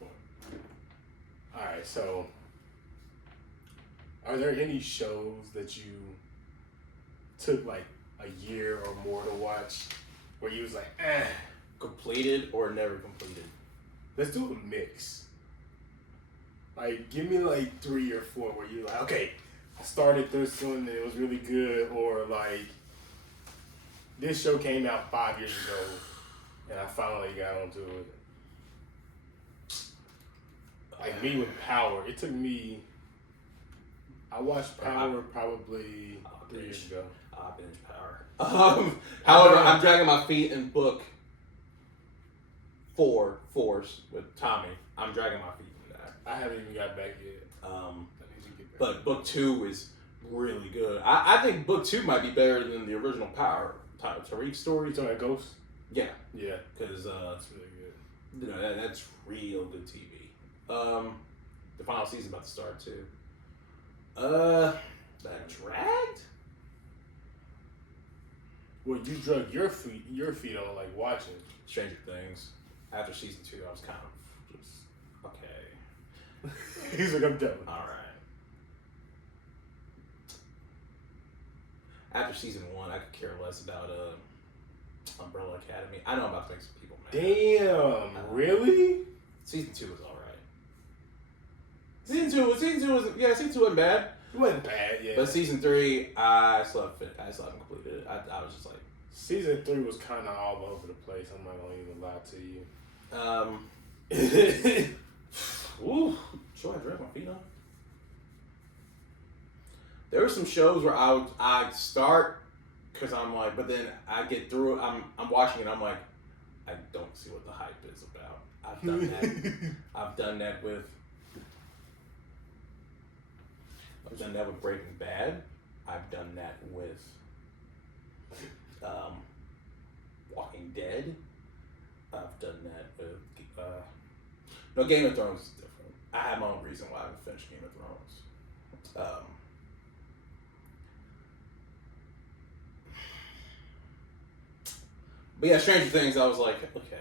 2. Alright, so are there any shows that you took like a year or more to watch where you was like, completed or never completed? Let's do a mix. Like, give me like 3 or 4 where you're like, okay, I started this one and it was really good, or like, this show came out 5 years ago and I finally got onto it. Like me with Power, it took me. I watched Power probably 3 years ago. I binge Power. However, I'm dragging my feet in book 4, Force with Tommy. I'm dragging my feet in that. I haven't even got back yet. But book 2 is really good. I think book 2 might be better than the original Power. Tariq's story. You talking about Ghost? Yeah. Yeah. Because that's really good. You know, that's real good TV. The final season's about to start too. That dragged? Well, you drug your feet on like watching Stranger Things. After season 2, I was kind of just okay. He's like, I'm done. All right. After season 1, I could care less about Umbrella Academy. I know I'm about to make some people mad. Damn, really? Season 2 was all right. Season 2 wasn't bad. It wasn't bad, yeah. But season 3, I still haven't completed it. I was just like, season 3 was kind of all over the place. I'm not gonna even lie to you. Ooh, should I drag my feet on? There were some shows where I'd start because I'm like, but then I get through it. I'm watching it. I'm like, I don't see what the hype is about. I've done that. I've done that with Breaking Bad. I've done that with Walking Dead. I've done that with no, Game of Thrones is different. I have my own reason why I haven't finished Game of Thrones. But yeah, Stranger Things, I was like, okay.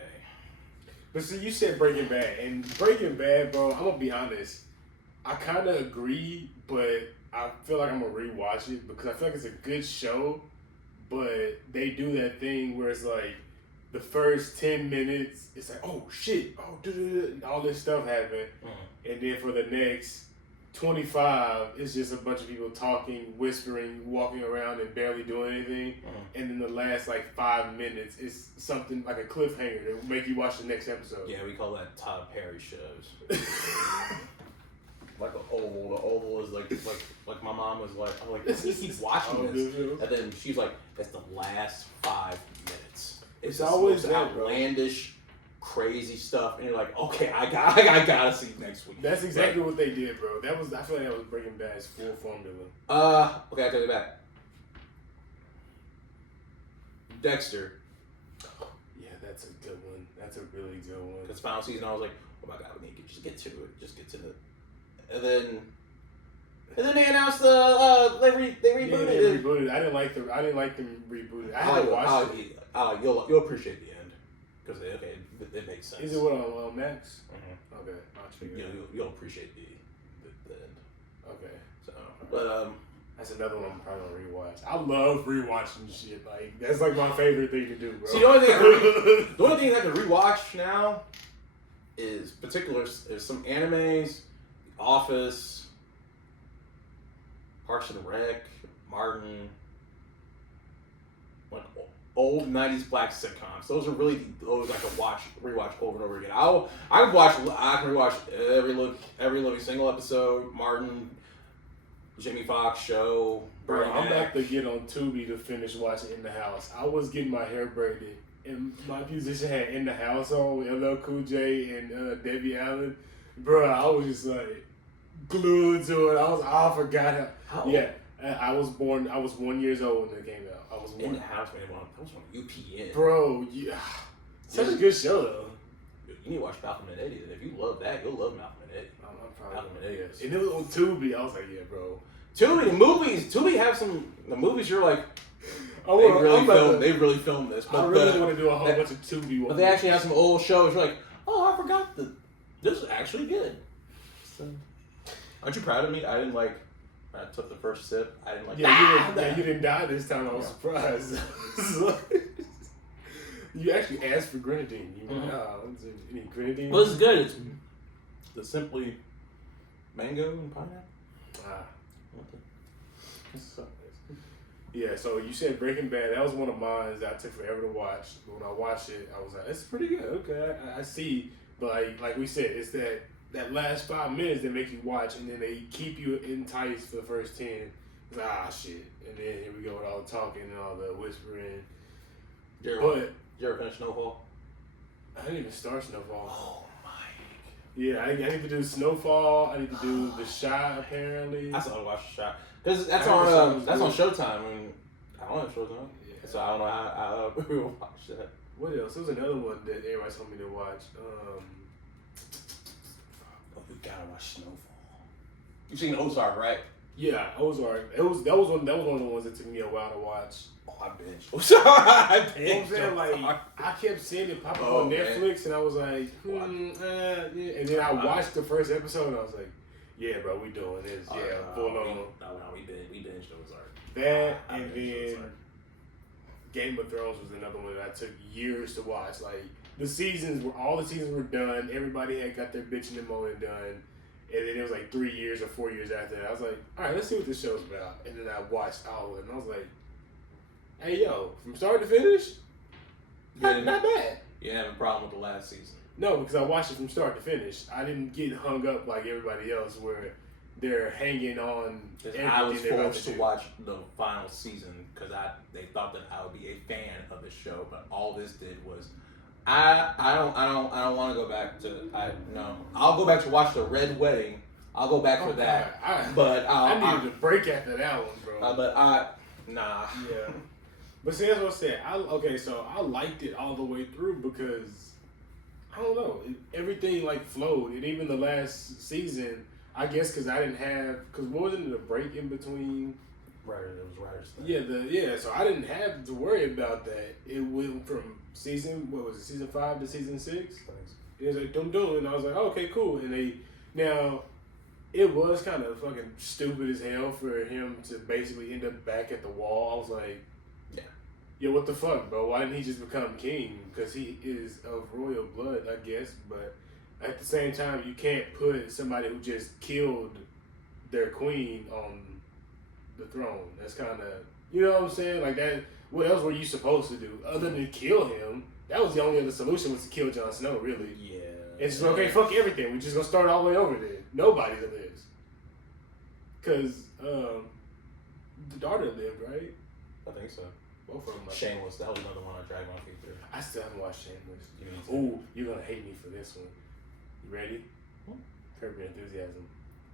But see, you said Breaking Bad, and Breaking Bad, bro, I'm gonna be honest. I kind of agree, but I feel like I'm gonna rewatch it because I feel like it's a good show, but they do that thing where it's like the first 10 minutes, it's like, oh shit, oh, and all this stuff happened, and then for the next 25, it's just a bunch of people talking, whispering, walking around, and barely doing anything. And then the last like 5 minutes is something like a cliffhanger that will make you watch the next episode. Yeah, we call that Todd Perry shows. Like the Oval is like my mom was like, I'm like, he keeps watching this, and then she's like, it's the last 5 minutes. It's always outlandish, crazy stuff, and you're like, okay, I gotta see next week. That's exactly what they did, bro. I feel like that was Breaking Bad's full formula. Okay, I take it back. Dexter. Yeah, that's a good one. That's a really good one. Because final season, I was like, oh my god, we need to just get to it. Just get to it. And then they announced they rebooted it. Yeah, they rebooted. I didn't like them rebooted. I haven't watched it. You'll appreciate the end because it makes sense. Is it what on Max? Mm-hmm. Okay, I'll check it out. You'll appreciate the end. Okay, so but that's another one I'm probably gonna rewatch. I love rewatching shit. Like that's like my favorite thing to do, bro. See, the only thing I can rewatch now is some animes, The Office, Parks and Rec, Martin, like old '90s black sitcoms. Those are really those I can rewatch over and over again. I can rewatch every living single episode. Martin, Jimmy Fox show. Bro, I'm about to get on Tubi to finish watching In the House. I was getting my hair braided, and my musician had In the House on with LL Cool J and Debbie Allen. Bro, I was just like glued to it. I forgot how. Yeah, I was 1 year old when it came out. I was In the House, man. That was on UPN. Bro, yeah, such a good show though. You need to watch Malcolm and Eddie. If you love that, you'll love Malcolm and Eddie. Malcolm and Eddie. And it was on Tubi. I was like, yeah, bro. Tubi, the movies. Tubi have the movies. You're like, they really filmed this. But I really want to do a whole bunch of Tubi ones. But they actually have some old shows. You're like, oh, I forgot that this was actually good. So, aren't you proud of me? I didn't like. I took the first sip. I didn't like. You didn't die this time. I was surprised. You actually asked for grenadine. You went, any grenadine? Well, this is good. It's the simply mango and pineapple. Yeah, so you said Breaking Bad. That was one of mine that I took forever to watch. But when I watched it, I was like, it's pretty good. Okay, I see. But like we said, it's that last 5 minutes that make you watch, and then they keep you enticed for the first 10. It's like, shit. And then here we go with all the talking and all the whispering. Did you ever finish Snowfall? I didn't even start Snowfall. Oh my. Yeah, I need to do Snowfall. I need to do The Shot, apparently. I still watch The Shot. Because that's on Showtime. And I don't have Showtime. Yeah. So I don't know how we will watch that. What else? There was another one that everybody told me to watch. We gotta watch Snowfall. You seen Ozark, right? Yeah, Ozark. That was one of the ones that took me a while to watch. Oh, I binged. I binged. You know what I'm saying? Like, I kept seeing it pop up on Netflix, and I was like, yeah. And then I watched the first episode, and I was like, yeah, bro, we doing this. Full on. We binged Ozark. That, and then Game of Thrones was another one that I took years to watch. Like, all the seasons were done. Everybody had got their bitching and moaning done. And then it was like 3 years or 4 years after that. I was like, all right, let's see what this show's about. And then I watched all of it, and I was like, hey, yo, from start to finish, not bad. You didn't have a problem with the last season? No, because I watched it from start to finish. I didn't get hung up like everybody else where they're hanging on everything. I was forced to watch the final season because they thought that I would be a fan of the show, but all this did was I don't want to go back to no. I'll go back to watch the Red Wedding. I'll go back for that. I needed a break after that one, bro. Nah. Yeah. But see, that's what I said. So I liked it all the way through because I don't know, everything like flowed, and even the last season, I guess because I didn't have wasn't it a break in between? Right, it was writers. Yeah. So I didn't have to worry about that. It went from season 5 to season 6. It was like dum, and I was like, okay, cool. And it was kind of fucking stupid as hell for him to basically end up back at the wall. I was like, yeah, what the fuck, bro? Why didn't he just become king? Because he is of royal blood, I guess. But at the same time, you can't put somebody who just killed their queen on the throne. That's kind of, you know what I'm saying? Like that. What else were you supposed to do other than kill him? That was the only other solution, was to kill Jon Snow, really. Yeah. It's just, okay, fuck everything. We're just gonna start all the way over there. Nobody lives. Because the daughter lived, right? I think so. Both of them. Shameless. That was another one I dragged my feet through. I still haven't watched Shameless. Ooh, you're gonna hate me for this one. You ready? Curb Your Enthusiasm.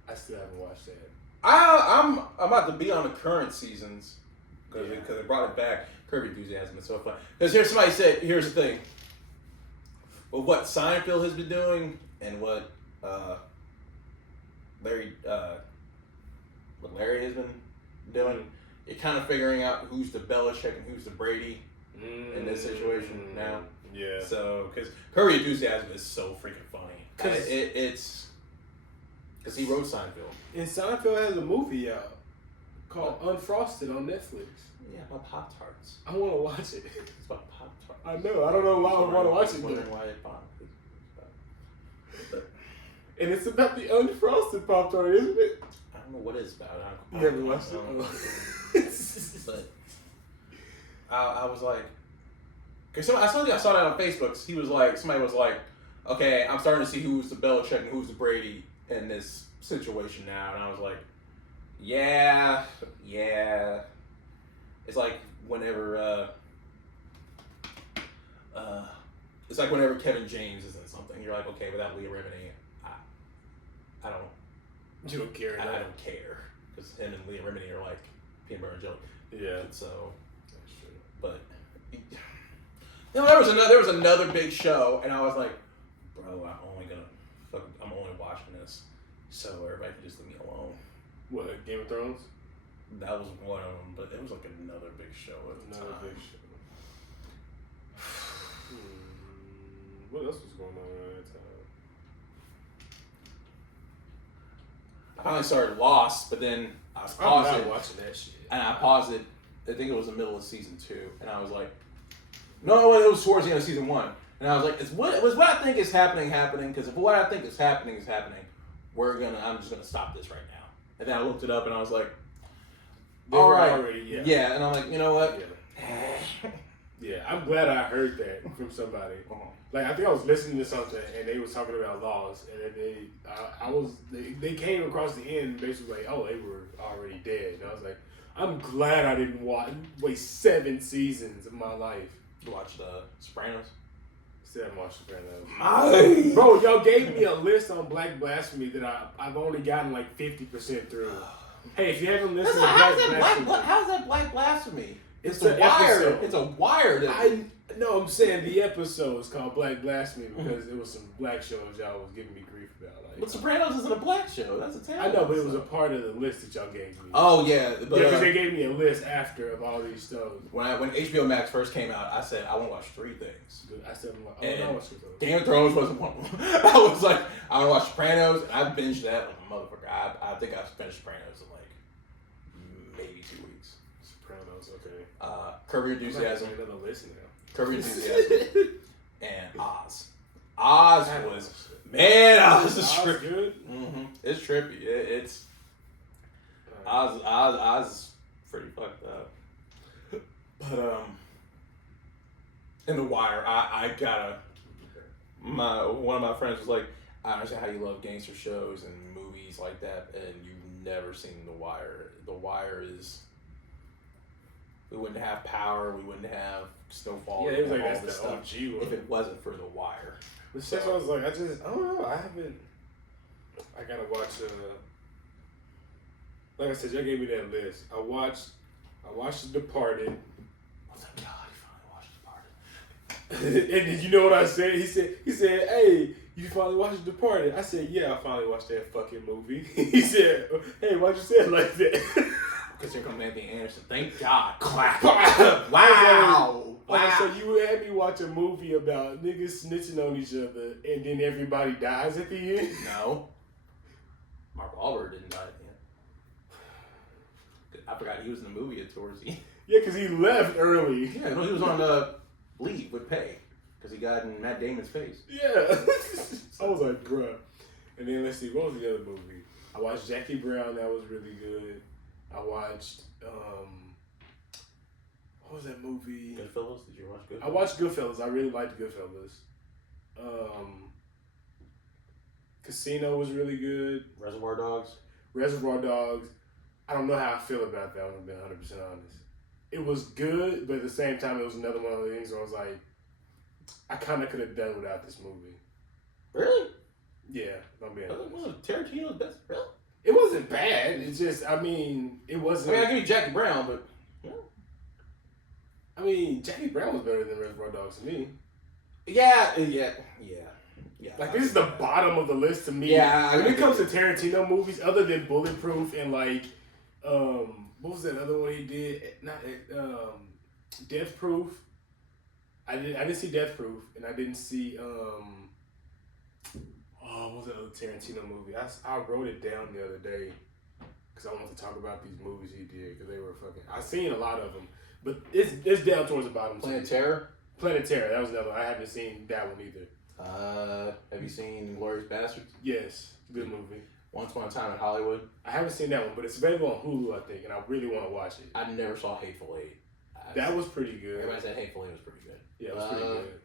I still haven't watched that. I'm about to be on the current seasons because they brought it back. Curb Your Enthusiasm is so fun. Because somebody said, here's the thing. Well, what Seinfeld has been doing and what Larry has been doing, you're kind of figuring out who's the Belichick and who's the Brady in this situation now. Yeah. So, because Curb Your Enthusiasm is so freaking funny. Because he wrote Seinfeld. And Seinfeld has a movie out called Unfrosted on Netflix. Yeah, about Pop-Tarts. I want to watch it. It's about Pop-Tarts. I know. I don't know why I want to watch it. Why it's and it's about the unfrosted Pop-Tart, isn't it? I don't know what it's about. You haven't watched it? But I was like, because I saw that on Facebook. Somebody was like, okay, I'm starting to see who's the Belichick and who's the Brady in this situation now, and I was like, yeah. It's like whenever Kevin James is in something, you're like, okay, without Leah Remini, I don't. You don't care. I don't care because him and Leah Remini are like peanut butter and jelly. Yeah. And so that's true. But there was another big show, and I was like, bro, I'm only watching this so everybody can just leave me alone. What, Game of Thrones? That was one of them, but it was like another big show at the time. Big show. What else was going on at that time? I finally started Lost, but then I was I'm pausing. not watching that shit. And I paused it. I think it was the middle of season 2, and I was like, no, it was towards the end of season 1, and I was like, it was what I think is happening. Because if what I think is happening, I'm just gonna stop this right now. And then I looked it up, and I was like, all right, already, yeah. And I'm like, you know what? Yeah, I'm glad I heard that from somebody. Like, I think I was listening to something and they was talking about laws, and then they came across the end basically like, oh, they were already dead. And I was like, I'm glad I didn't waste 7 seasons of my life. You watched Sopranos? Still haven't watched Sopranos. My. Bro, y'all gave me a list on Black Blasphemy that I've only gotten like 50% through. Hey, if you haven't listened to Black Blasphemy, how's that Black Blasphemy? It's a wire. Episode. It's a wire. No, I'm saying the episode is called Black Blasphemy because it was some black shows y'all was giving me grief about. Like, but Sopranos isn't a black show. That's a terrible. I know, but it was a part of the list that y'all gave me. Oh yeah, because they gave me a list after of all these shows. When HBO Max first came out, I said I want to watch 3 things. I said, I watch 3 things. Game of Thrones wasn't one of them. I was like, I want to watch Sopranos, and I binged that like a motherfucker. I think I finished Sopranos in like maybe 2 weeks. Sopranos, okay. Curb Your Enthusiasm. Another list now. Curb Your Enthusiasm. And Oz. Oz is trippy. Good? Mm-hmm. It's trippy. It's Oz is pretty fucked up. But in The Wire, I gotta. One of my friends was like, I understand how you love gangster shows and movies like that, and you've never seen The Wire. The Wire is. We wouldn't have Power. We wouldn't have Snowfall. Yeah, it was like that's the stuff OG if it wasn't for The Wire. But so, I was like, I don't know. I gotta watch. Like I said, y'all gave me that list. I watched The Departed. Oh my God, he finally watched The Departed. And did you know what I said? He said, hey, you finally watched The Departed? I said, yeah, I finally watched that fucking movie. He said, hey, why'd you say it like that? Because here comes Anthony Anderson. Thank God. Clap. Wow. Wow. So you had me watch a movie about niggas snitching on each other and then everybody dies at the end? No. Mark Wahlberg didn't die at the end. I forgot he was in the movie towards the end. Yeah, because he left early. Yeah, no, he was on leave with pay because he got in Matt Damon's face. Yeah. I was like, bruh. And then let's see, what was the other movie? I watched Jackie Brown. That was really good. I watched, what was that movie? Goodfellas? Did you watch Goodfellas? I watched Goodfellas. I really liked Goodfellas. Casino was really good. Reservoir Dogs? I don't know how I feel about that one, to be 100% honest. It was good, but at the same time, it was another one of the things where I was like, I kind of could have done without this movie. Really? Yeah, I'm being honest. One of Tarantino's best, really? It wasn't bad. It's just, it wasn't. I give you Jackie Brown, but Jackie Brown was better than Reservoir Dogs to me. Yeah. Like, this is the bottom of the list to me. Yeah. When it comes to Tarantino movies, other than Bulletproof and like, what was that other one he did? Death Proof. I didn't see Death Proof, and I didn't see what was that other Tarantino movie? I wrote it down the other day because I wanted to talk about these movies he did because they were fucking. I've seen a lot of them, but it's down towards the bottom. Planet Terror. That was another one. I haven't seen that one either. Have you seen Glorious Bastards? Yes, good movie. Once Upon a Time in Hollywood. I haven't seen that one, but it's available on Hulu, I think, and I really want to watch it. I never saw Hateful Eight. That was pretty good. Everybody said Hateful Eight was pretty good. Yeah, it was pretty good.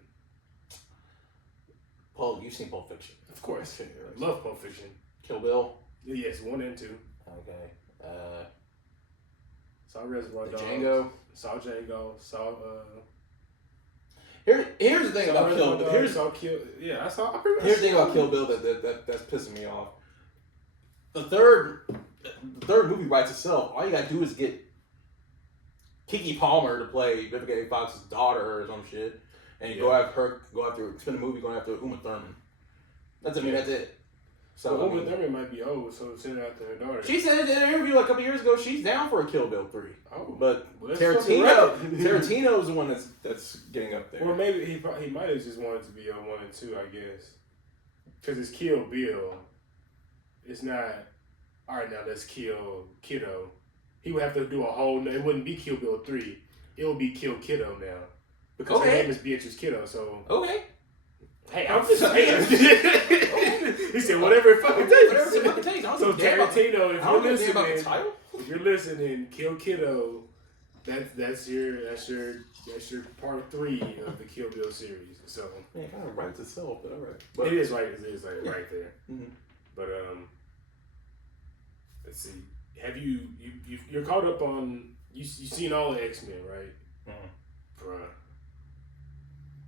Paul, you've seen Pulp Fiction. Of course. Love Pulp Fiction. Kill Bill? Yes, 1 and 2. Okay. Saw Reservoir Dogs. Django? Saw Django. Saw, Here's the thing about Kill Bill. Here's the thing about Kill Bill that's pissing me off. The third movie writes itself. All you gotta do is get Keke Palmer to play Vivica A. Fox's daughter or some shit, and you go after spend the movie going after Uma Thurman. That's it. So Uma Thurman might be old, so send her after her daughter. She said in an interview like a couple years ago she's down for a Kill Bill 3. Oh, but Tarantino's the one that's getting up there. Or maybe he might have just wanted to be a 1 and 2, I guess, because it's Kill Bill. It's not all right, now let's kill Kiddo. He would have to do a whole. It wouldn't be Kill Bill 3. It would be Kill Kiddo now, because her name is Beatrice Kiddo. So okay. Hey, I'm just saying. He said whatever it fucking takes. Whatever it fucking takes. So Tarantino, if you're listening, Kill Kiddo. That's your part 3 of the Kill Bill series. So man, it kind of writes itself, but alright. But it is right. It is like right there. Mm-hmm. But let's see. Have you're caught up on you've seen all the X-Men, right? Mm-hmm. Bruh.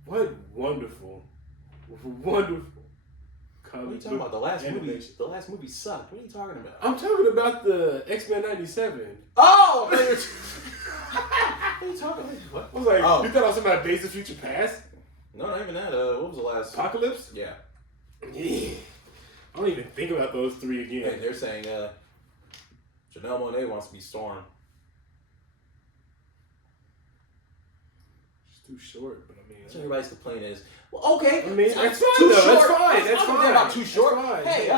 What wonderful. What are you talking about? The last movie sucked. What are you talking about? I'm talking about the X-Men 97. Oh! What are you talking about? What? I was like, you thought I was talking about Days of Future Past? No, not even that. What was the last? Apocalypse? Yeah. Yeah. I don't even think about those 3 again. And they're saying Janelle Monáe wants to be Storm. She's too short, but I mean... So everybody's complaining is, well, okay. I mean, that's fine, too though. Short. That's fine. That's fine. About too short. Hey,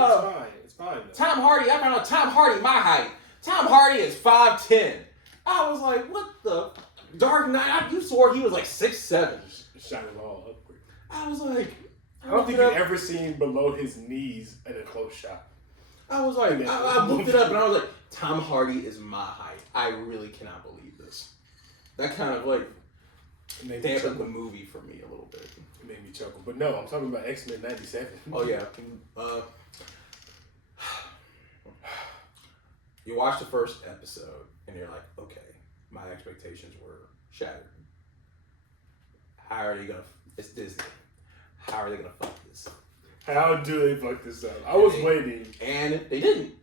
it's fine. Tom Hardy, I found out Tom Hardy, my height. Tom Hardy is 5'10". I was like, what the... Dark Knight, you swore he was like 6'7". Shot it all upward. I was like... I don't think you've ever seen below his knees in a close shot. I was like, I looked it up and I was like, Tom Hardy is my height. I really cannot believe this. That kind of like dampened the movie for me a little bit. It made me chuckle. But no, I'm talking about X-Men 97. Oh yeah. You watch the first episode and you're like, okay, my expectations were shattered. How are they gonna? It's Disney. How are they gonna fuck this up? How do they fuck this up? I was waiting. And they didn't.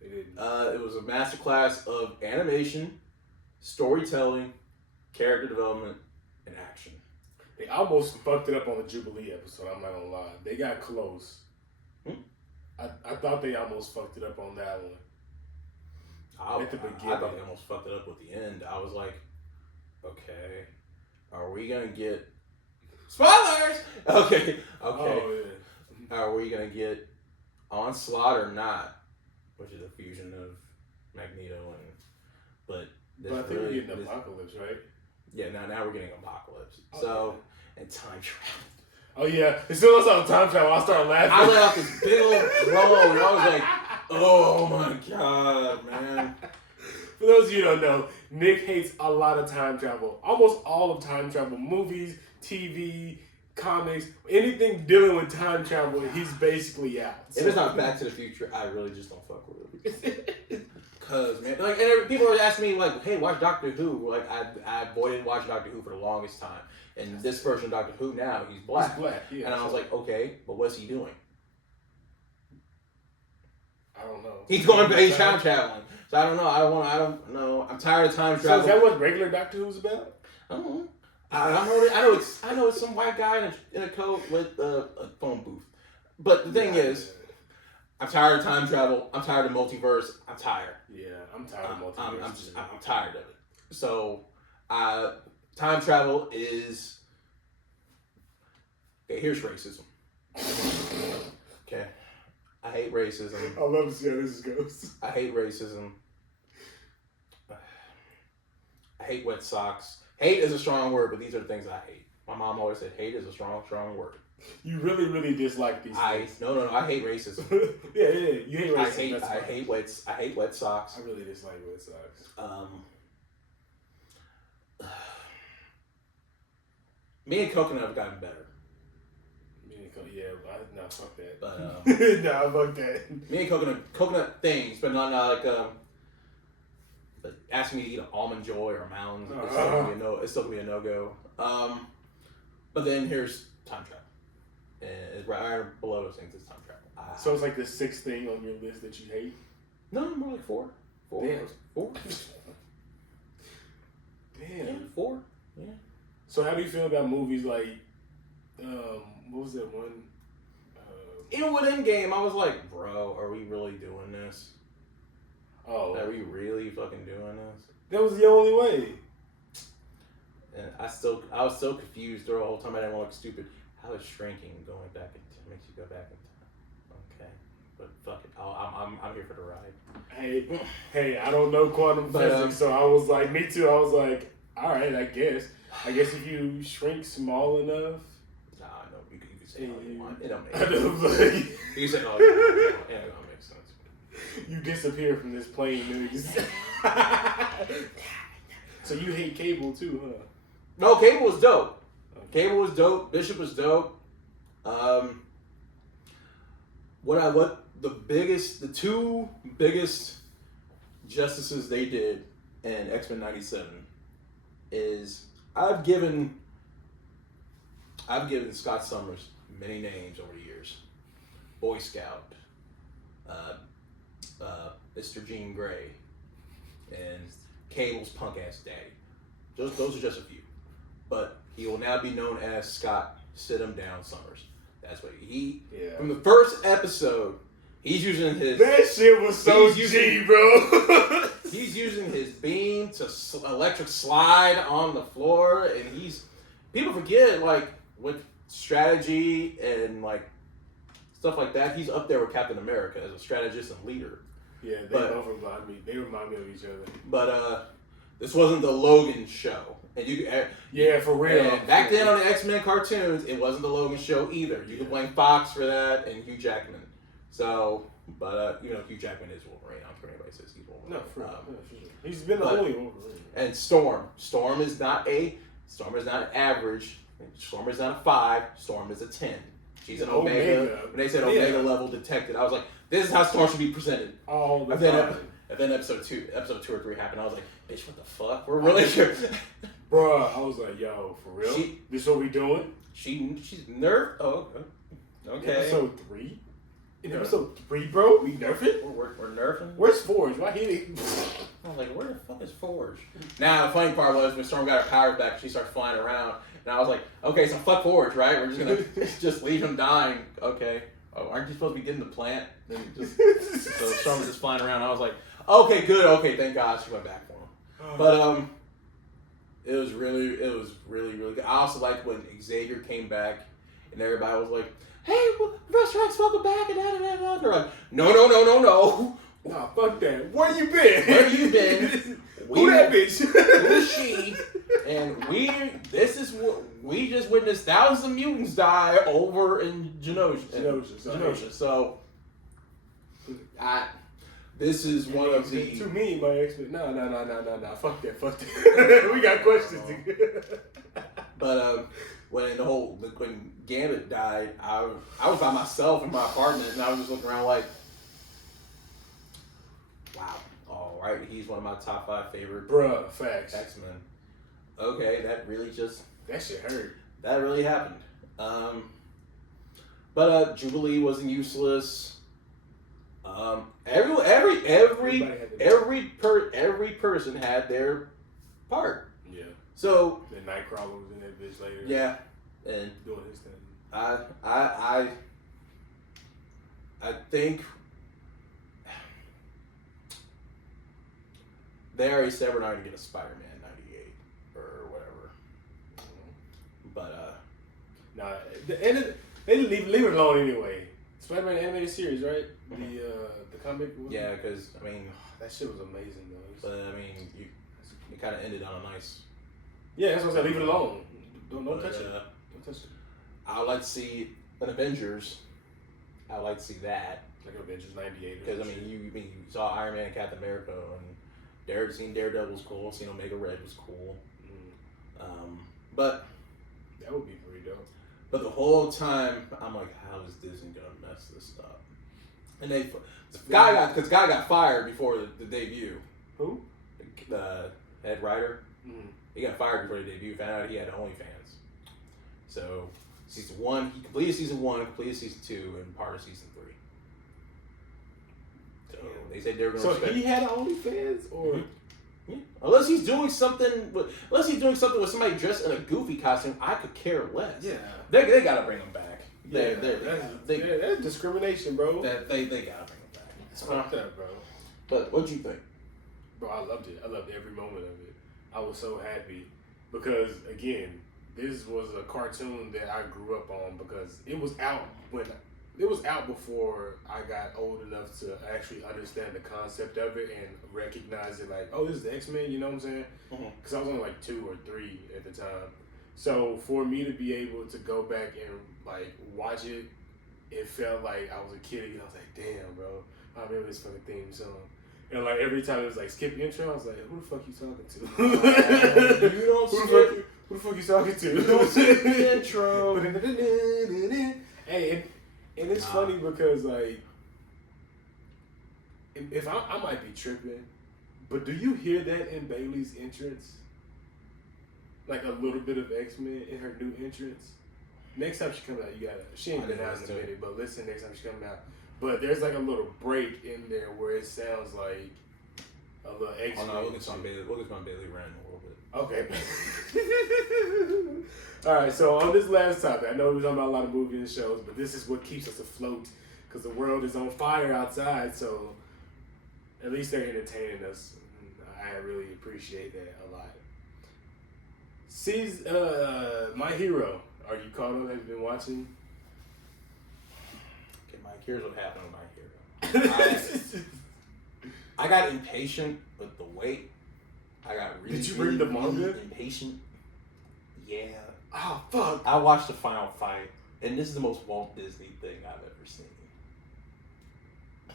They didn't. It was a masterclass of animation, storytelling, character development, and action. They almost fucked it up on the Jubilee episode, I'm not gonna lie. They got close. I thought they almost fucked it up on that one. At the beginning. I thought they almost fucked it up with the end. I was like, okay, are we gonna get... Spoilers! Okay. Oh, yeah. Are we gonna get Onslaught or not? Which is a fusion of Magneto and... But I think we're getting Apocalypse, right? Yeah, now we're getting Apocalypse. So, and time travel. Oh yeah, as soon as I saw time travel, I started laughing. I let out this big old groan and I was like, oh my god, man. For those of you who don't know, Nick hates a lot of time travel. Almost all of time travel. Movies, TV, comics, anything dealing with time travel, he's basically out. If it's not Back to the Future, I really just don't fuck with it. Cause man, like, and people are asking me like, "Hey, watch Doctor Who." Like, I avoided watching Doctor Who for the longest time, and this version of Doctor Who now, he's black. He's black, yeah. And I was like, okay, but what's he doing? I don't know. He's time traveling. So I don't know. I don't know. I'm tired of time travel. So is that what regular Doctor Who's about? I don't know. I know it's some white guy in a coat with a phone booth. But the thing is, I'm tired of time travel. I'm tired of multiverse. I'm tired. Yeah, I'm tired of multiverse. I'm tired of it. So, time travel is... Okay, here's racism. Okay. I hate racism. I love to see how this goes. I hate racism. I hate wet socks. Hate is a strong word, but these are the things I hate. My mom always said hate is a strong word. You really, really dislike these things. No. I hate racism. yeah. You hate racism. I hate wet socks. I really dislike wet socks. Me and coconut have gotten better. No, fuck that. But no, fuck that. Me and coconut things, but not like but asking me to eat an almond joy or mounds, it's still gonna be a no-go. But then here's time travel. And it's right below those things is time travel. So it's like the 6th thing on your list that you hate? No, more like 4. Damn. 4. Damn. Yeah, 4. Yeah. So how do you feel about movies like, what was that one? Even with Endgame, I was like, bro, are we really doing this? Oh. Are we really fucking doing this? That was the only way. And I was so confused the whole time. I didn't want to look stupid. How is shrinking going back in time? Makes you go back in time. Okay. but fuck it. I'm here for the ride. Hey, I don't know quantum physics, so I was like, me too. I was like, all right, I guess if you shrink small enough. Nah, no, you can say all you want. It don't make sense. You say all you want. Yeah, it don't make sense. You disappear from this plane news. So you hate Cable too, huh? No, Cable was dope. Okay. Cable was dope. Bishop was dope. The two biggest justices they did in X-Men '97 is I've given Scott Summers many names over the years. Boy Scout, Mr. Jean Grey, and Cable's punk ass daddy. Those are just a few. But he will now be known as Scott Sit 'em Down Summers. That's what from the first episode, he's using his... That shit was so G, bro. He's using his beam to electric slide on the floor, and people forget, like, with strategy and, like, stuff like that, he's up there with Captain America as a strategist and leader. Yeah, both remind me. They remind me of each other. But this wasn't the Logan show. And for real. And back then on the X-Men cartoons, it wasn't the Logan show either. You can blame Fox for that and Hugh Jackman. So, but Hugh Jackman is Wolverine. I'm sure anybody says he's Wolverine. No, for sure. He's been the only Wolverine. And Storm. Storm is not an average. Storm is not a 5. Storm is a 10. She's an Omega. When they said Omega level detected, I was like, this is how Storm should be presented. All the time. And then episode 2 or 3 happened. I was like, bitch, what the fuck? We're really sure. Bruh, I was like, yo, for real? This what we doing? She's nerfed. Oh, okay. Episode 3? In episode 3, bro? We nerfing? We're nerfing? Where's Forge? Why he ain't... I was like, where the fuck is Forge? Now, the funny part was when Storm got her powers back, she started flying around. And I was like, okay, so fuck Forge, right? We're just gonna just leave him dying. Okay. Oh, aren't you supposed to be getting the plant? So Storm was just flying around. I was like, okay, good. Okay, thank God she went back for him. But it was really good. I also liked when Xavier came back and everybody was like, hey, Resurrect's welcome back and da. They're like, no. Nah, fuck that. Where you been? Who that bitch? Who is she? And we just witnessed thousands of mutants die over in Genosha. So this is one of the... To me, my X-Men... No. Fuck that. We got questions. But when Gambit died, I was by myself in my apartment, and I was just looking around like, wow, all right, he's one of my top 5 favorite... Bruh, facts. X-Men. Okay, that really just... That shit hurt. That really happened. But Jubilee wasn't useless. Every person had their part. Yeah. So the Nightcrawler was in that bitch later. Yeah, and doing his thing. I think they already said we're not gonna get a Spider-Man '98 or whatever. But nah, they leave it alone anyway. Spider-Man animated series, right? Mm-hmm. The comic. Yeah, because I mean that shit was amazing though. But I mean, it kind of ended on a nice. Yeah, that's what I said. Leave it alone. Don't touch it. Don't touch it. I would like to see an Avengers. I would like to see that. Like Avengers '98. Because I mean, you saw Iron Man and Captain America, and seeing Daredevil was cool. Seeing Omega Red was cool. But that would be pretty dope. But the whole time, I'm like, how is Disney gonna mess this up? And guy got fired before the debut. Who? The head writer. Mm-hmm. He got fired before the debut. Found out he had OnlyFans. So season 1, he completed season 1, completed season 2, and part of season 3. So they said they were going to. So he had OnlyFans, or? Mm-hmm. Yeah. Unless he's doing something with somebody dressed in a goofy costume, I could care less. Yeah, they gotta bring him back. That's discrimination, bro. They gotta bring him back. It's fucked up, bro. But what'd you think? Bro, I loved it. I loved every moment of it. I was so happy because again, this was a cartoon that I grew up on because it was out when it was out before I got old enough to actually understand the concept of it and recognize it. Like, oh, this is X-Men. You know what I'm saying? Because I was only like 2 or 3 at the time. So for me to be able to go back and like watch it, it felt like I was a kid again. I was like, damn, bro, I remember this fucking theme song. And like every time it was like skip intro, I was like, who the fuck you talking to? You don't skip. Who the fuck you talking to? You don't skip the intro. Hey, and it's funny because like, if I might be tripping, but do you hear that in Bailey's entrance? Like a little bit of X-Men in her new entrance. Next time she comes out, you gotta. She ain't been out in a minute, but listen next time she comes out. But there's like a little break in there where it sounds like a little X-Men. Oh no, we'll get some Bailey Rand a little bit. Okay. All right. So on this last topic, I know we're talking about a lot of movies and shows, but this is what keeps us afloat because the world is on fire outside. So at least they're entertaining us. I really appreciate that a lot. My Hero. Are you caught up? Have you been watching? Okay, Mike, here's what happened with My Hero. I got impatient with the wait. I got really, Did you read the manga? Really impatient. Yeah. Oh, fuck. I watched the final fight, and this is the most Walt Disney thing I've ever seen.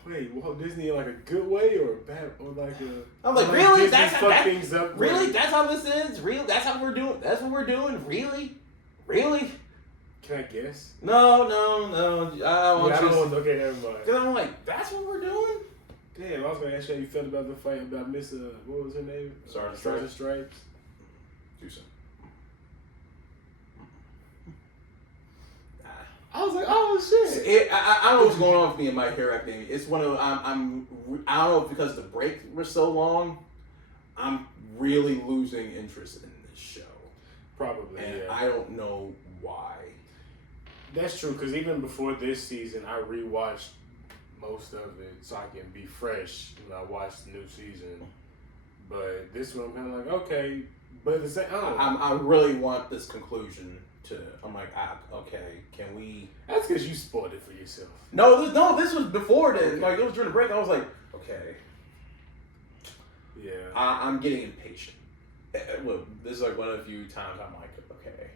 Wait, Walt Disney in like a good way or a bad, or like a? I'm like, really? Disney That's fuck how, things up. Really? That's how this is? Really? That's how we're doing? That's what we're doing? Really? Really? Can I guess? No. Okay, never mind. Because I'm like, that's what we're doing? Damn, I was gonna ask you how you felt about the fight about Miss what was her name? Sergeant Stripes. Do so. I was like, oh shit. I don't know what's going on with me in My Hero Academia. It's one of I don't know if because the break was so long, I'm really losing interest in this show. Probably, and yeah. I don't know why. That's true, because even before this season, I rewatched most of it so I can be fresh when I watch the new season. But this one, I'm kind of like, okay, but at the same, I really want this conclusion. I'm like, okay, can we? That's because you spoiled it for yourself. No, this was before then. Okay. Like it was during the break. I was like, okay, yeah, I'm getting impatient. Look, this is like one of the few times I'm like, okay,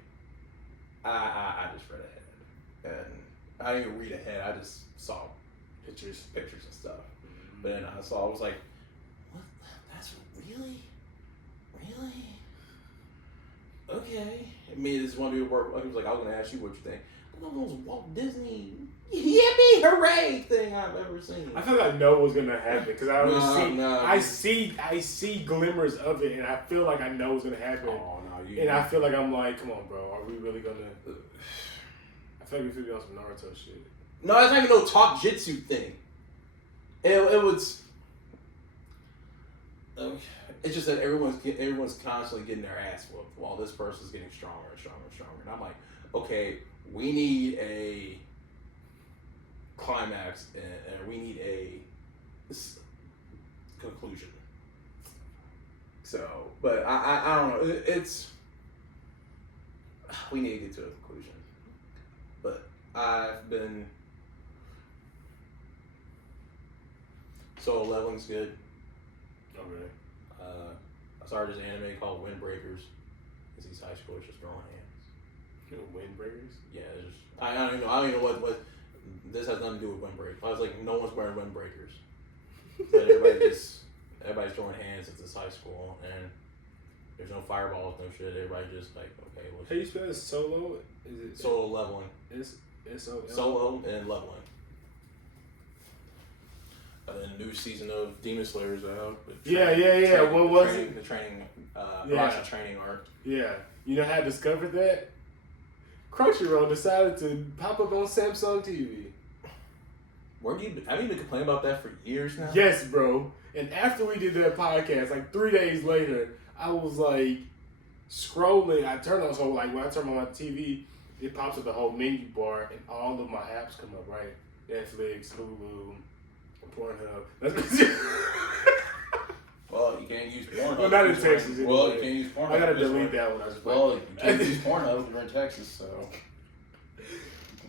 I just read ahead, and I didn't even read ahead. I just saw pictures and stuff. Mm-hmm. But then I was like, what? That's really. Okay. It made this one dude work. He was like, I was going to ask you what you think. One of those Walt Disney, yippee hooray thing I've ever seen. I feel like I know what's going to happen because I see glimmers of it, and I feel like I know what's going to happen. Oh, no. And I feel like I'm like, come on, bro. Are we really going to... I feel like we could be on some Naruto shit. No, it's not even no talk jitsu thing. It was... It's just that everyone's constantly getting their ass whooped while this person's getting stronger and stronger and stronger. And I'm like, okay, we need a climax and we need a conclusion. So, but I don't know. We need to get to a conclusion. But I've been... Solo leveling's good. Oh, really? I started this anime called Windbreakers. It's these high schoolers just throwing hands. You know, Windbreakers? Yeah, it's just, I don't even know what this has nothing to do with windbreakers. I was like, no one's wearing windbreakers. But everybody's throwing hands at this high school, and there's no fireballs, no shit. Everybody just like, okay. How do you spell it? Solo? Is it solo leveling? Solo and leveling. A new season of Demon Slayer is out. What was it? The training, Russian training arc. Yeah. You know how I discovered that? Crunchyroll decided to pop up on Samsung TV. Have you been complaining about that for years now? Yes, bro. And after we did that podcast, like 3 days later, I was like scrolling. I turned on, so like when I turn on my TV, it pops up the whole menu bar and all of my apps come up, right? Netflix, Hulu, Pornhub. Well, you can't use Pornhub. Well, not in Texas. Anyway. Well, you can't use Pornhub. I gotta delete that one. Well, you can't use Pornhub if you're in Texas, so.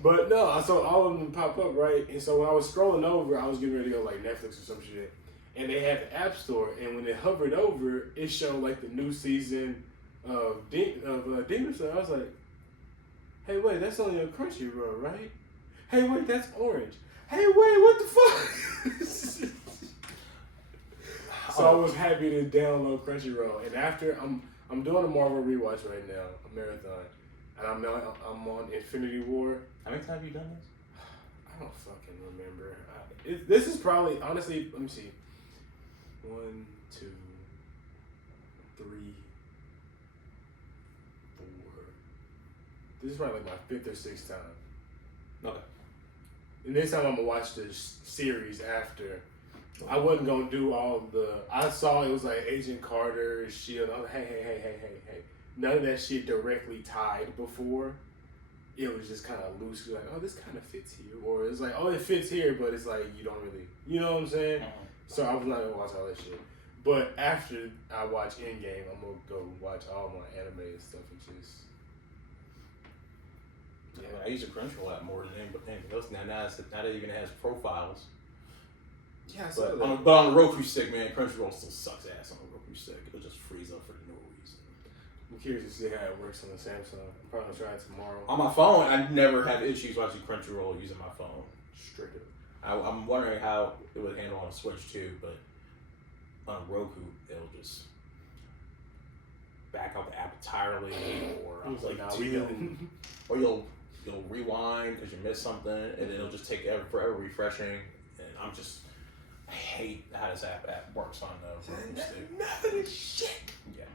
But no, I saw all of them pop up, right? And so when I was scrolling over, I was getting ready to go like Netflix or some shit. And they had the App Store, and when it hovered over, it showed like the new season of Demon Slayer. I was like, hey, wait, that's only on Crunchyroll, right? Hey, wait, that's Orange. Hey, wait, what the fuck? So I was happy to download Crunchyroll, and after I'm doing a Marvel rewatch right now, a marathon, and I'm on Infinity War. How many times have you done this? I don't fucking remember. This is probably, honestly, let me see. 1, 2, 3, 4. This is probably like my 5th or 6th time. Okay. And this time I'm gonna watch the series after. I wasn't gonna do all I saw it was like Agent Carter, Shield. I'm like, hey. None of that shit directly tied before. It was just kind of loose. Like, oh, this kind of fits here. Or it's like, oh, it fits here, but it's like, you don't really, you know what I'm saying? Mm-hmm. So I was not gonna watch all that shit. But after I watch Endgame, I'm gonna go watch all my anime and stuff and just. Yeah, I use a Crunchyroll app more than anything else. Now that it even has profiles. Yeah, I saw that. But on the Roku stick, man, Crunchyroll still sucks ass on the Roku stick. It'll just freeze up for no reason. I'm curious to see how it works on the Samsung. I'm probably gonna try it tomorrow. On my phone, I never had issues watching Crunchyroll using my phone. Straight up. I'm wondering how it would handle on a Switch too, but on Roku, it'll just back out the app entirely, or or you'll rewind because you missed something, and it'll just take forever refreshing. And I hate how this app works on the Roku stick. Nothing is shit. Yeah.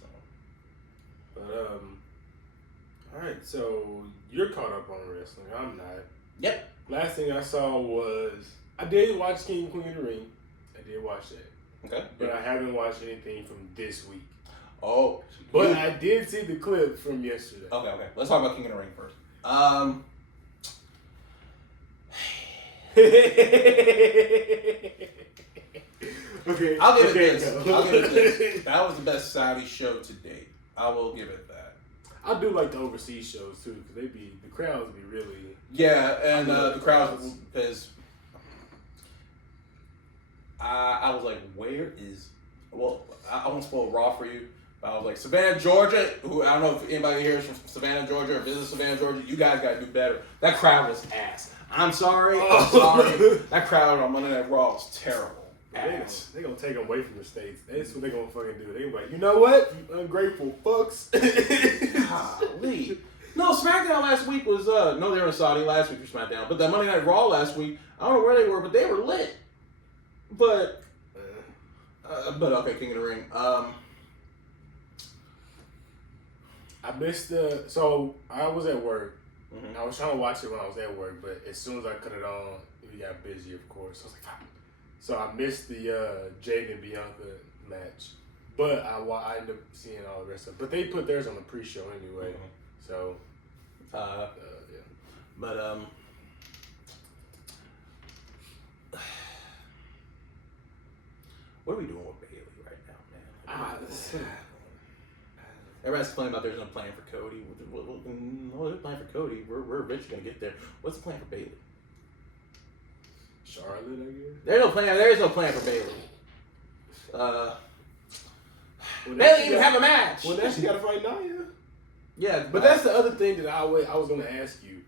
So. But all right. So you're caught up on wrestling. I'm not. Yep. Last thing I saw was I did watch King and Queen of the Ring. I did watch that. Okay. But I haven't watched anything from this week. Oh. But I did see the clip from yesterday. Okay. Let's talk about King of the Ring first. Okay. I'll give it this. That was the best Saudi show to date. I will give it that. I do like the overseas shows too, because the crowds be really. Yeah, and the crowds, because I was like, where is? Well, I won't spoil Raw for you. But I was like, Savannah, Georgia. Who I don't know if anybody here is from Savannah, Georgia, or visits Savannah, Georgia. You guys gotta do better. That crowd was ass. I'm sorry. That crowd on Monday Night Raw was terrible. They gonna take them away from the States. That's what they gonna fucking do. They gonna be like, you know what? You ungrateful fucks. Golly. No, SmackDown last week was no, they were in Saudi last week for SmackDown, but that Monday Night Raw last week, I don't know where they were, but they were lit. But okay, King of the Ring. I missed so I was at work. Mm-hmm. I was trying to watch it when I was at work, but as soon as I cut it on, we got busy, of course. I was like, fuck. So I missed the Jade and Bianca match, but I ended up seeing all the rest of it. But they put theirs on the pre-show anyway, so yeah. But what are we doing with Bailey right now, man? Everybody's complaining about there's no plan for Cody. No, there's a plan for Cody. We're eventually gonna get there. What's the plan for Bailey? Charlotte, I guess. There's no plan for Bailey. Bailey even have a match. Well, now she got to fight Nia. Yeah, but that's the other thing that I was going to ask you.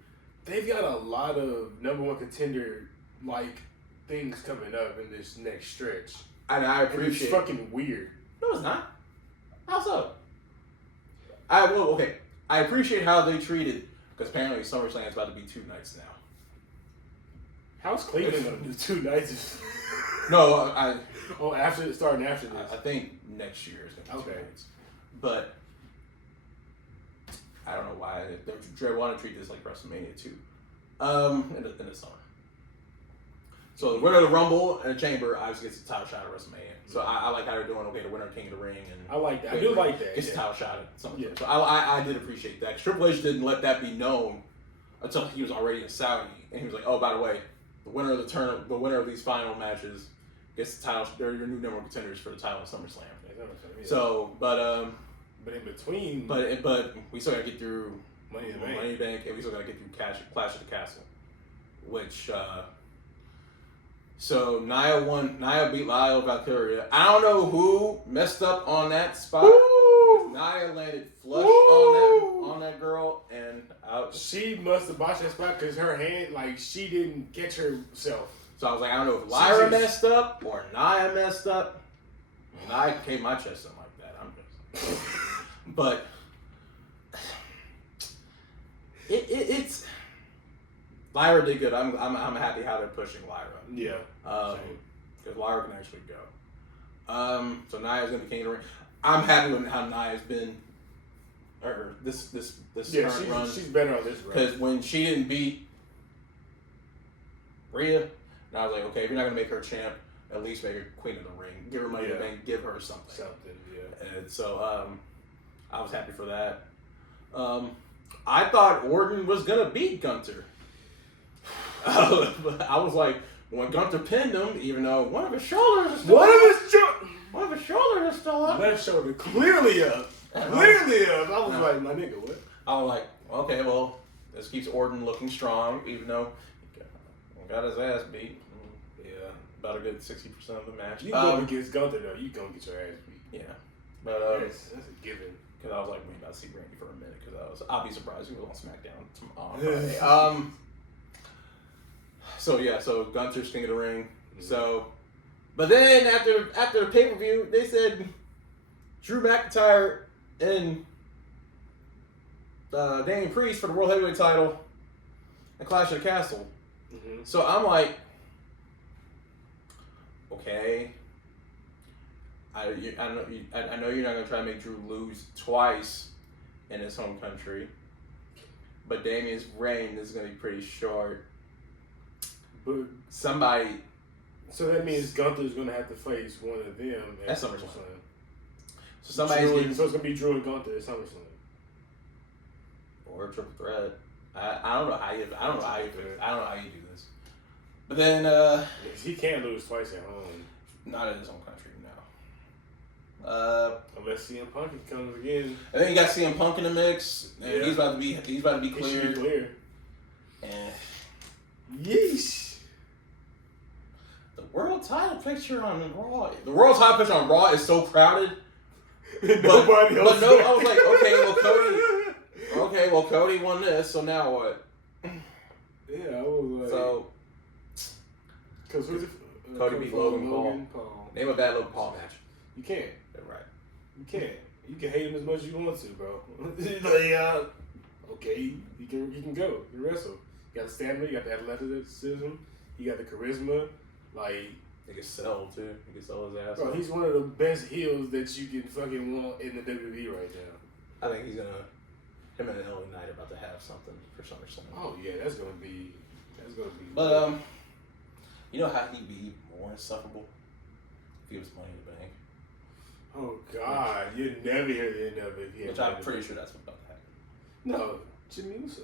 They've got a lot of #1 contender like things coming up in this next stretch, and I appreciate. It's fucking weird. No, it's not. How so? I appreciate how they treated, because apparently SummerSlam is about to be 2 nights now. How's Cleveland gonna do 2 nights? No, starting after this. I think next year is gonna be 2 nights. But I don't know why they want to treat this like WrestleMania 2 in the summer. So the winner of the Rumble and the Chamber obviously gets a title shot at WrestleMania. So I like how they're doing. Okay, the winner of King of the Ring, and I like that. I do like that. Gets a title shot at something. Yeah. So I did appreciate that. Triple H didn't let that be known until he was already in Saudi, and he was like, "Oh, by the way, the winner of these final matches gets the title. They're your new #1 contenders for the title of SummerSlam." Yeah. So, but in between, but we still gotta get through Money in the Bank. Money in the Bank, and we still gotta get through Clash of the Castle, which. So Nia beat Lyle Valkyria. I don't know who messed up on that spot. Nia landed flush on that girl, and out. She must have botched that spot because her hand, like, she didn't catch herself. So I was like, I don't know if Lyra messed up or Nia messed up. Nia came my chest up like that. I'm just, but it's Lyra did good. I'm happy how they're pushing Lyra. Yeah. Because Lyra can actually go. So Nia's gonna be king of the ring. I'm happy with how Nia's been, or this current run. She's better on this run. Because when she didn't beat Rhea, and I was like, okay, if you're not gonna make her champ, at least make her queen of the ring. Give her money in the bank. Give her something. Yeah. And so I was happy for that. I thought Orton was gonna beat Gunther. I was like, when Gunther pinned him, even though one of his shoulders is still up. Left shoulder clearly up. Clearly up. I was like, my nigga, what? I was like, okay, well, this keeps Orton looking strong, even though he got his ass beat. Yeah, about a good 60% of the match. You go against Gunther, though. You gonna get your ass beat. Yeah. But that's a given. Because I was like, wait, about to see Randy for a minute, because I'll be surprised if he was on SmackDown on Friday. So Gunther's king of the ring. Mm-hmm. So, but then after the pay-per-view, they said Drew McIntyre and Damian Priest for the World Heavyweight title at Clash of the Castle. Mm-hmm. So I'm like, okay. I know you're not gonna try to make Drew lose twice in his home country, but Damian's reign is gonna be pretty short. But somebody. So that means Gunther's gonna have to face one of them at SummerSlam. So so it's gonna be Drew and Gunther at SummerSlam. Or a triple threat. I don't know how you do this. But then he can't lose twice at home. Not in his home country, no. Unless CM Punk comes again. And then you got CM Punk in the mix. And he's about to be cleared. He should be clear. And yeesh. The world title picture on Raw. The world title picture on Raw is so crowded. Nobody else. But no, I was like, okay, well Cody won this, so now what? Yeah, I was like. So. Because who's Cody beat Logan Paul. Name a bad Logan Paul match. You can't. Right. You can't. You can hate him as much as you want to, bro. Okay, you can go. You can wrestle. You got the stamina. You got the athleticism. You got the charisma. Like, he can sell too. He can sell his ass. Bro, he's one of the best heels that you can fucking want in the WWE right now. I think he's gonna. Him and LA Knight are about to have something for SummerSlam. Oh yeah, that's gonna be. But you know how he'd be more insufferable if he was Money in the Bank. Oh God, you'd never hear the end of it. Which I'm pretty sure that's what's about to happen. No, Jey Uso.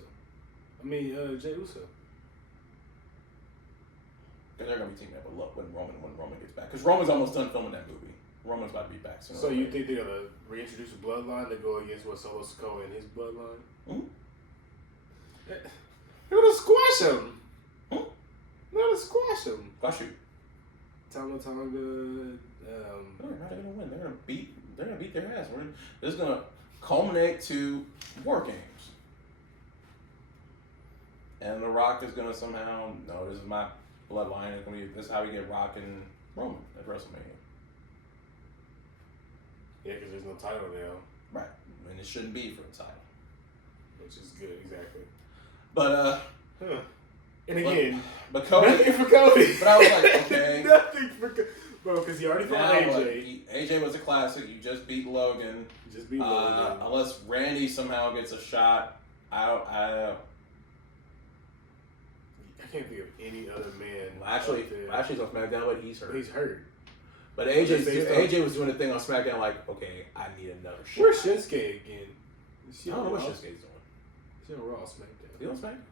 They're gonna be teaming up when Roman gets back. Because Roman's almost done filming that movie. Roman's about to be back soon. So you think they're gonna reintroduce a bloodline to go against Solo Sikoa and his bloodline? Mm-hmm. They're gonna squash him. Hmm? They're gonna squash him. Squash you. Tonga. They're not gonna win. They're gonna beat their ass. This is gonna culminate to War Games. And The Rock is gonna somehow this is my bloodline. This is how we get Rock and Roman at WrestleMania. Yeah, because there's no title now. Right, and it shouldn't be for the title. Which is good, exactly. But and again, but Cody, nothing for Cody. But I was like, okay, nothing for Cody, bro, because he already fought AJ. AJ was a classic. You just beat Logan. Unless Randy somehow gets a shot. I can't think of any other man. Actually, he's on SmackDown, but he's hurt. He's hurt. But AJ was doing a thing on SmackDown like, okay, I need another shot. Where's Shinsuke again? I don't know what Shinsuke's doing. He's on Raw, SmackDown. He on SmackDown?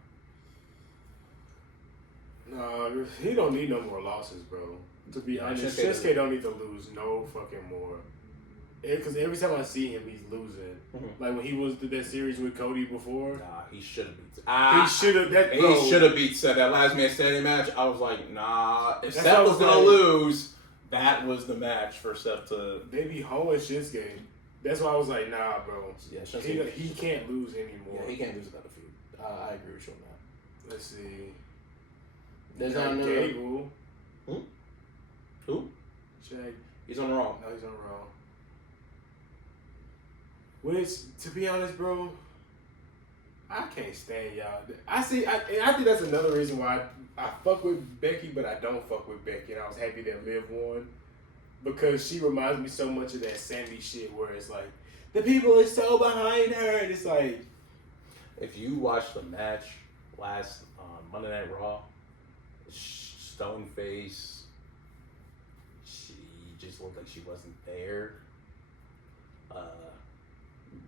No, he don't need no more losses, bro. To be honest, Shinsuke don't need to lose no fucking more. Because every time I see him, he's losing. Mm-hmm. Like when he was did that series with Cody before. Nah, he should have beat. He should have. He should have beat Seth. That last man standing match, I was like, nah. If That's Seth was gonna like, lose, that was the match for Seth to. They be hoeing Shinsuke. That's why I was like, nah, bro. Yeah, he can't lose anymore. Yeah, he can't lose another feud. I agree with you on that. Let's see. There's Gable. Who? Check. He's on the Raw. No, he's on Raw. Which, to be honest, bro, I can't stand y'all. I think that's another reason why I fuck with Becky, but I don't fuck with Becky. And I was happy that Liv won. Because she reminds me so much of that Sandy shit where it's like, the people are so behind her. And it's like... If you watch the match last Monday Night Raw, Stoneface, she just looked like she wasn't there.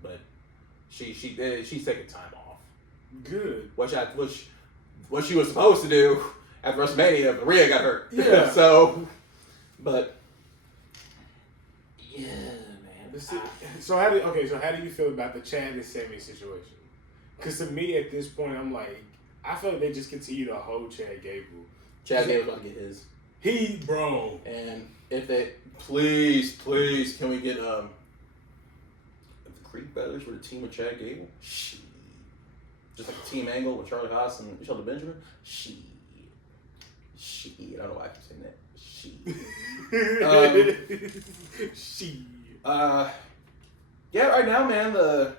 But she's taking time off. Good. What she was supposed to do at WrestleMania, but Rhea got hurt. Yeah. But yeah, man. So how do you feel about the Chad and Sammy situation? Because to me, at this point, I'm like, I feel like they just continue to hold Chad Gable. Chad Gable's about to get his. Bro. And if they please, can we get the Creed Brothers for the team with Chad Gable? Just like a team angle with Charlie Haas and Shelton Benjamin? I don't know why I keep saying that. Yeah, right now, man, the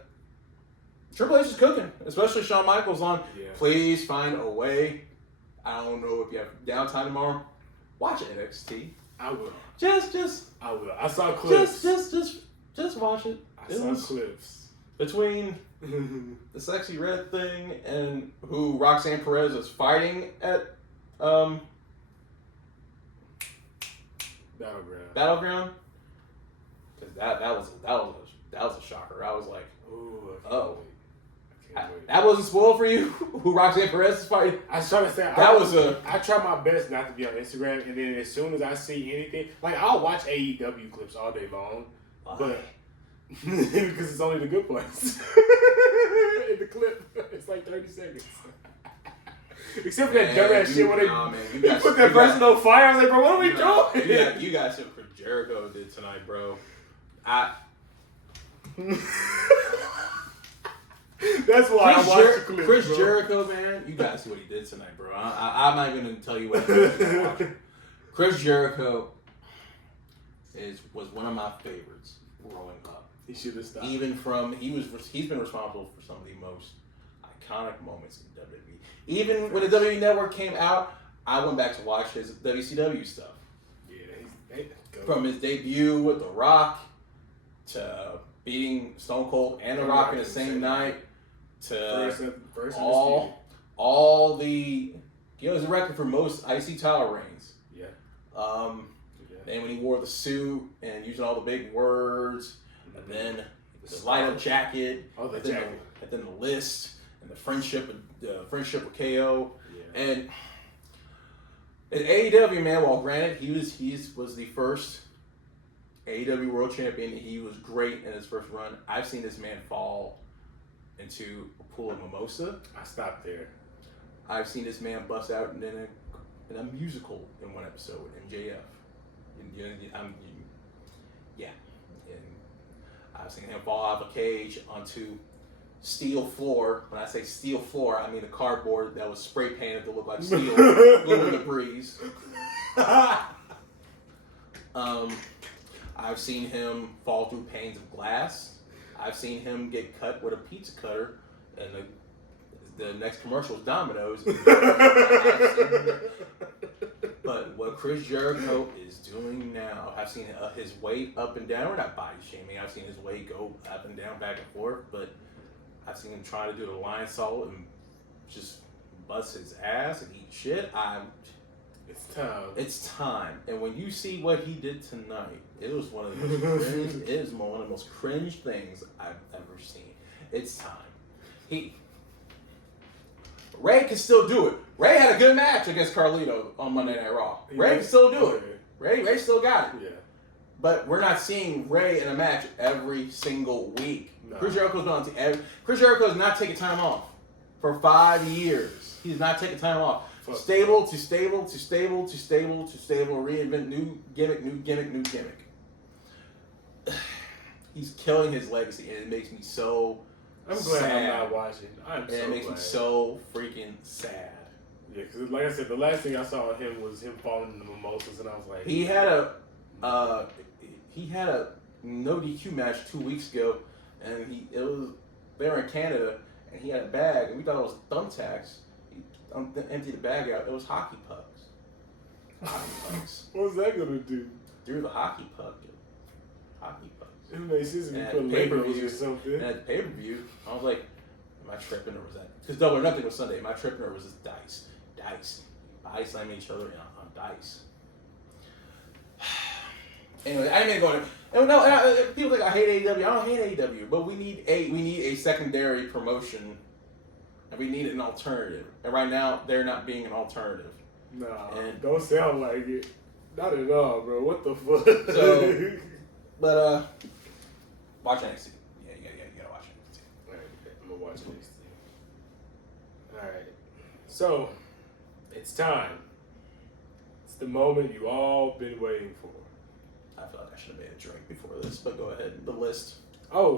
Triple H is cooking, especially Shawn Michaels on. Yeah. Please find a way. I don't know if you have downtime tomorrow. Watch NXT. I will. I will. I saw clips. Just watch it. I saw clips. Between the sexy red thing and who Roxanne Perez is fighting at Battleground. Because that was a shocker. I was like, ooh, oh. That wasn't spoiled for you? Who Roxanne Perez is fighting? I was trying to say I try my best not to be on Instagram, and then as soon as I see anything, like I'll watch AEW clips all day long, but because it's only the good parts. In the clip, it's like 30 seconds. Except for that dumbass shit when they put that person on fire. I was like, bro, what are we doing? You guys see what Chris Jericho did tonight, bro. That's why I watched the clip. Chris Jericho, man, you guys see what he did tonight, bro. I'm not even going to tell you what he did. Chris Jericho was one of my favorites growing up. He should have stopped. Even from he's been responsible for some of the most iconic moments in WWE. Even when the WWE Network came out, I went back to watch his WCW stuff. Yeah, from his debut with The Rock to beating Stone Cold and The Rock in the same night to first all the his record for most IC title reigns. Yeah. And when he wore the suit and using all the big words, and then the light up jacket, and then the list and the friendship with KO, and in AEW, man. While granted, he was the first AEW World Champion. He was great in his first run. I've seen this man fall into a pool of mimosa. I stopped there. I've seen this man bust out in a musical in one episode, MJF. And I've seen him fall out of a cage onto steel floor. When I say steel floor, I mean the cardboard that was spray painted to look like steel, blowing in the breeze. I've seen him fall through panes of glass. I've seen him get cut with a pizza cutter, and the next commercial is Domino's. But what Chris Jericho is doing now, I've seen his weight up and down. We're not body shaming. I've seen his weight go up and down, back and forth. But I've seen him try to do the lion salt and just bust his ass and eat shit. It's time. It's time. And when you see what he did tonight, it was one of the most cringe. It is one of the most cringe things I've ever seen. It's time. Ray can still do it. Ray had a good match against Carlito on Monday Night Raw. Ray can still do it. Ray still got it. Yeah. But we're not seeing Ray in a match every single week. No. Chris Jericho's been on Chris Jericho's not taking time off for 5 years. He's not taking time off. Stable to stable to stable to stable to stable. Reinvent new gimmick, new gimmick, new gimmick. He's killing his legacy, and it makes me so. I'm glad sad. I'm not watching. It makes me so freaking sad. Yeah, because like I said, the last thing I saw of him was him falling in the mimosas, and I was like, he had a no DQ match 2 weeks ago, and they were in Canada, and he had a bag, and we thought it was thumbtacks. He emptied the bag out. It was hockey pucks. Hockey pucks. What's that gonna do? Threw the hockey puck. Hockey pucks. It makes sense if you And put pay-per-view Legos or something. And at the pay-per-view, I was like, am I tripping or was that? Because Double or Nothing was Sunday. Am I tripping or was this dice? Dice. Body slamming each other on dice. Anyway, I ain't going to. No, people think I hate AEW. I don't hate AEW, but we need a secondary promotion, and we need an alternative. And right now, they're not being an alternative. Nah, And don't sound like it. Not at all, bro. What the fuck? So, but watch NXT. Yeah, you gotta watch NXT. Alright, I'm gonna watch NXT. Alright, so it's time. It's the moment you all been waiting for. I feel like I should have made a drink before this, but go ahead. The list. Oh,